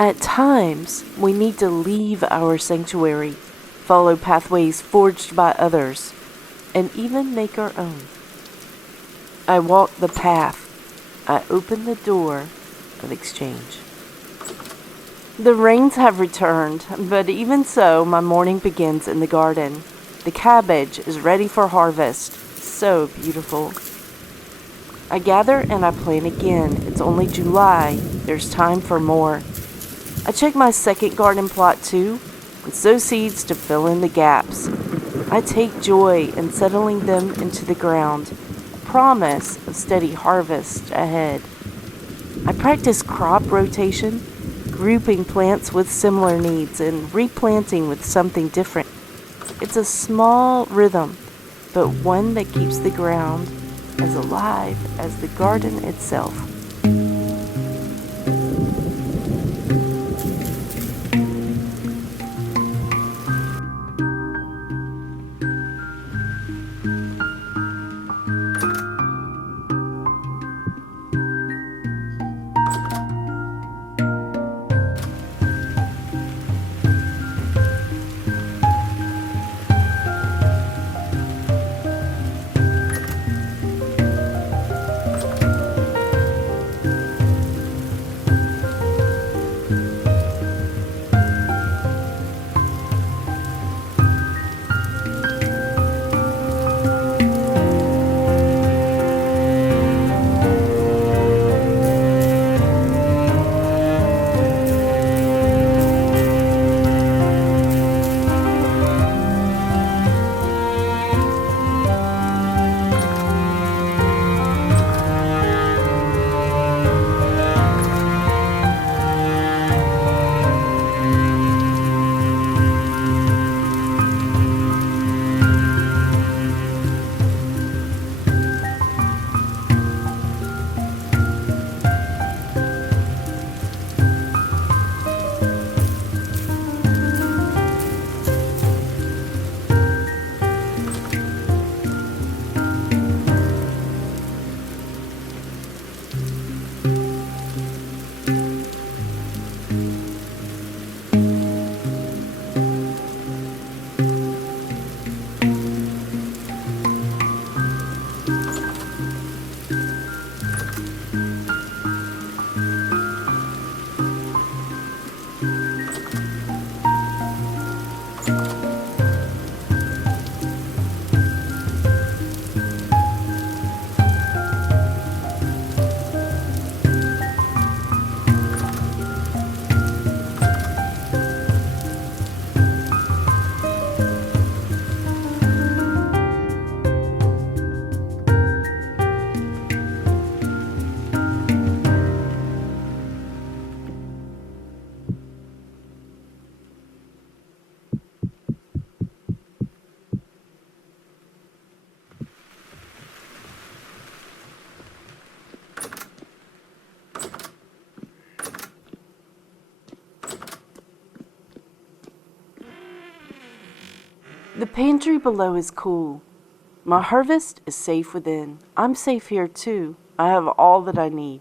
At times, we need to leave our sanctuary, follow pathways forged by others, and even make our own. I walk the path. I open the door of exchange. The rains have returned, but even so, my morning begins in the garden. The cabbage is ready for harvest. So beautiful. I gather and I plant again. It's only July. There's time for more. I check my second garden plot too, and sow seeds to fill in the gaps. I take joy in settling them into the ground, a promise of steady harvest ahead. I practice crop rotation, grouping plants with similar needs and replanting with something different. It's a small rhythm, but one that keeps the ground as alive as the garden itself. The pantry below is cool. My harvest is safe within. I'm safe here too. I have all that I need.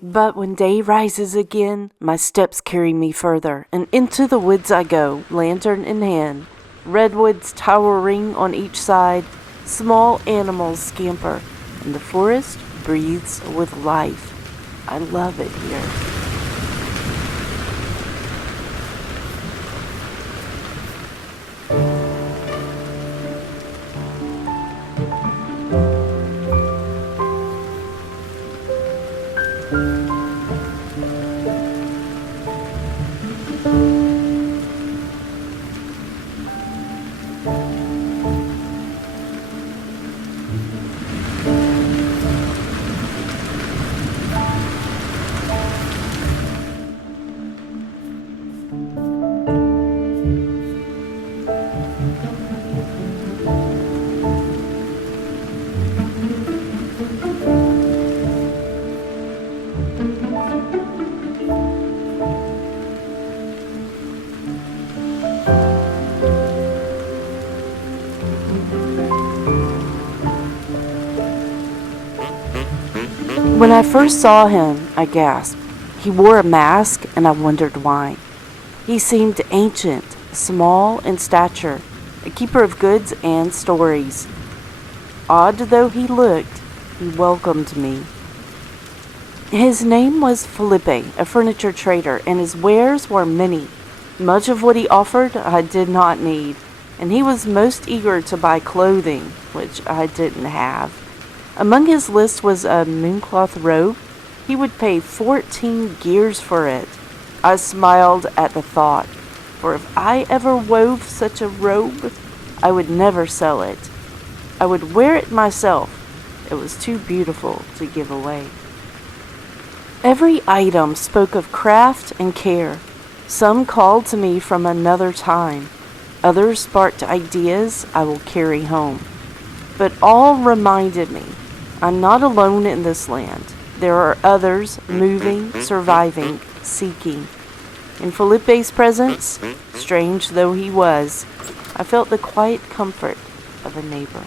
But when day rises again, my steps carry me further, and into the woods I go, lantern in hand. Redwoods towering on each side, small animals scamper, and the forest breathes with life. I love it here. When I first saw him, I gasped. He wore a mask, and I wondered why. He seemed ancient, small in stature, a keeper of goods and stories. Odd though he looked, he welcomed me. His name was Felipe, a furniture trader, and his wares were many. Much of what he offered I did not need, and he was most eager to buy clothing, which I didn't have. Among his list was a mooncloth robe. He would pay 14 gears for it. I smiled at the thought, for if I ever wove such a robe, I would never sell it. I would wear it myself. It was too beautiful to give away. Every item spoke of craft and care. Some called to me from another time. Others sparked ideas I will carry home. But all reminded me, I'm not alone in this land. There are others moving, surviving, seeking. In Felipe's presence, strange though he was, I felt the quiet comfort of a neighbor.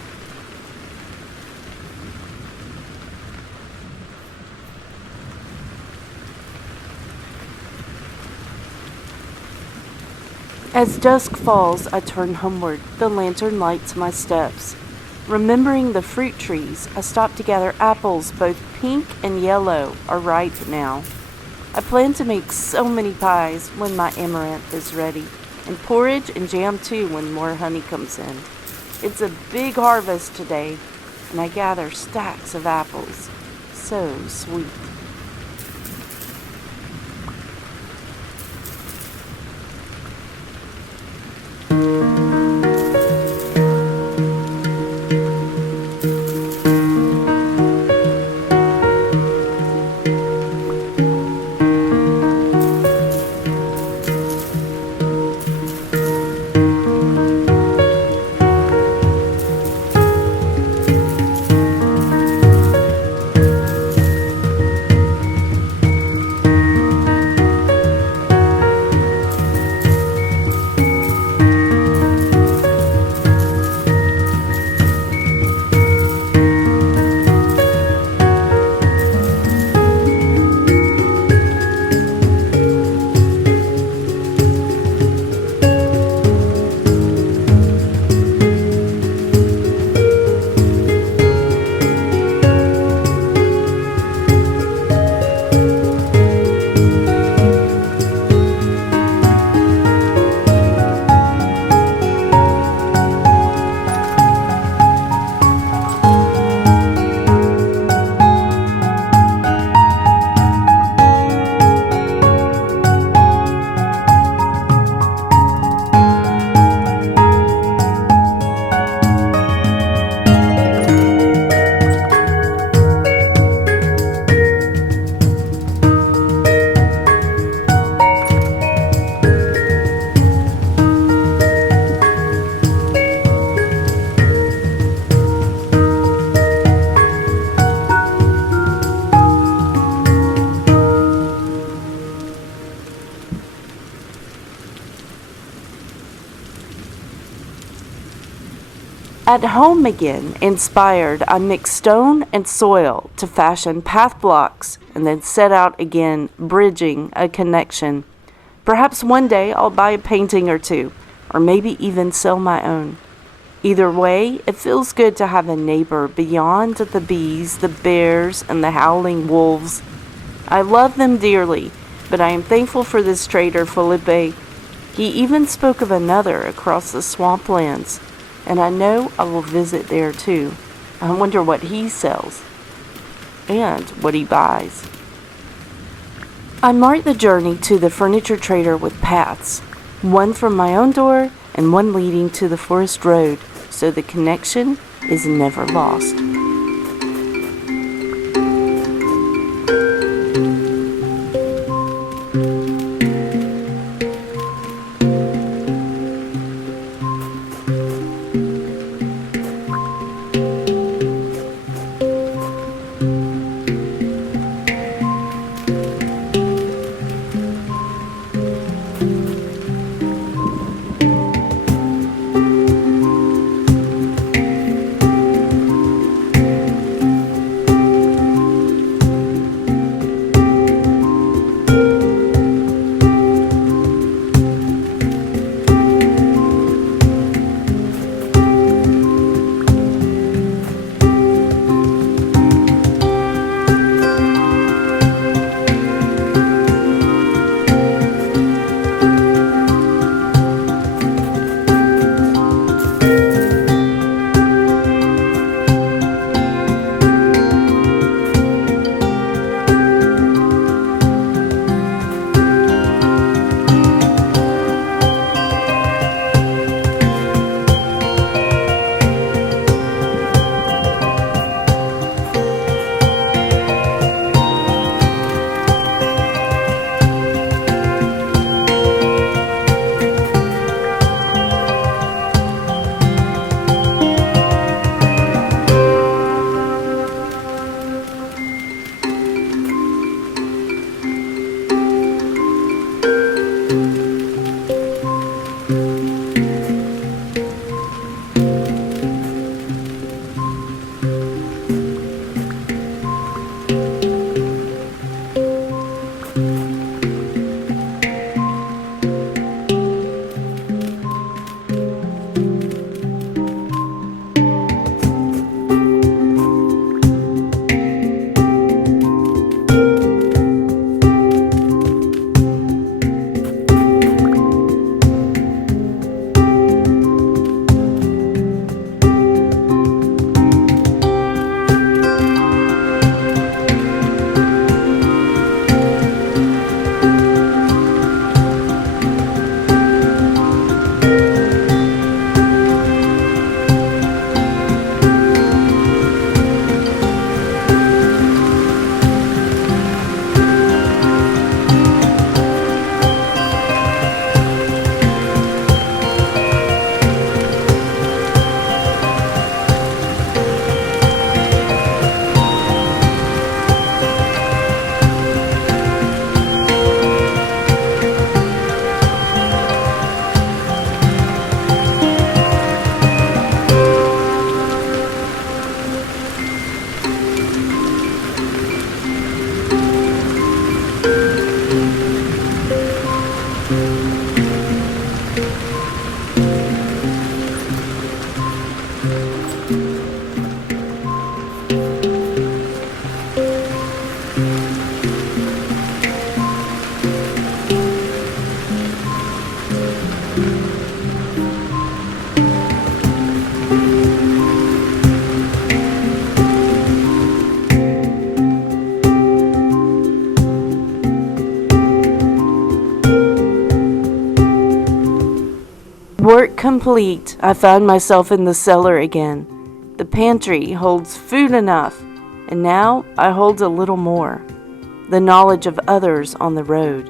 As dusk falls, I turn homeward. The lantern lights my steps. Remembering the fruit trees, I stop to gather apples. Both pink and yellow are ripe now. I plan to make so many pies when my amaranth is ready, and porridge and jam too when more honey comes in. It's a big harvest today, and I gather stacks of apples. So sweet. At home again, inspired, I mix stone and soil to fashion path blocks and then set out again, bridging a connection. Perhaps one day I'll buy a painting or two, or maybe even sell my own. Either way, it feels good to have a neighbor beyond the bees, the bears, and the howling wolves. I love them dearly, but I am thankful for this trader, Felipe. He even spoke of another across the swamplands, and I know I will visit there too. I wonder what he sells and what he buys. I mark the journey to the furniture trader with paths, one from my own door and one leading to the forest road, so the connection is never lost. Work complete, I found myself in the cellar again. The pantry holds food enough, and now I hold a little more. The knowledge of others on the road,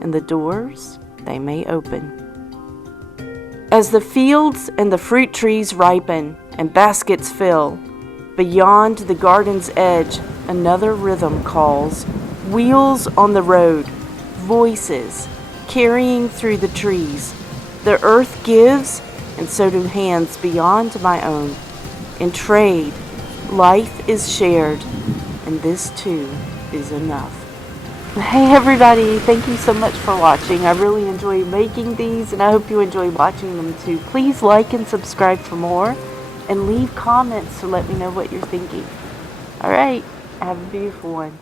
and the doors they may open. As the fields and the fruit trees ripen and baskets fill, beyond the garden's edge another rhythm calls. Wheels on the road, voices carrying through the trees. The earth gives, and so do hands beyond my own. In trade, life is shared, and this too is enough. Hey everybody, thank you so much for watching. I really enjoy making these, and I hope you enjoy watching them too. Please like and subscribe for more, and leave comments to let me know what you're thinking. Alright, have a beautiful one.